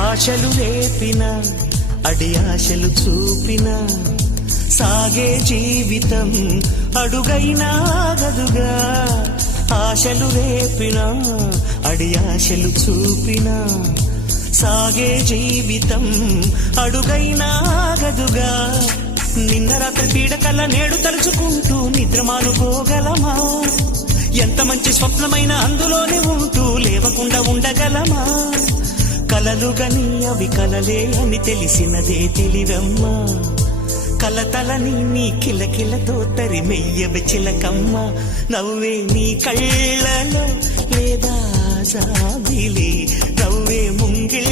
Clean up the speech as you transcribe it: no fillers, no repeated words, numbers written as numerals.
ఆశలు రేపిన అడి ఆశలు చూపిన సాగే జీవితం అడుగైనా ఆగదుగా. ఆశలు రేపిన అడి ఆశలు చూపిన సాగే జీవితం అడుగైనా ఆగదుగా. నిన్న రాత్రి పీడకల్ల నేడు తలుచుకుంటూ నిద్రమానుకోగలమా? ఎంత మంచి స్వప్నమైన అందులోనే ఉంటూ లేవకుండా ఉండగలమా? కలలుగని అవి కలలే అని తెలిసినదే తెలివమ్మా. కలతలని నీ కిలకిలతో తరిమెయ్యవి చిలకమ్మ. నవ్వే నీ కళ్ళలో లేదా జాబిలి, నవ్వే ముంగిళ్ళ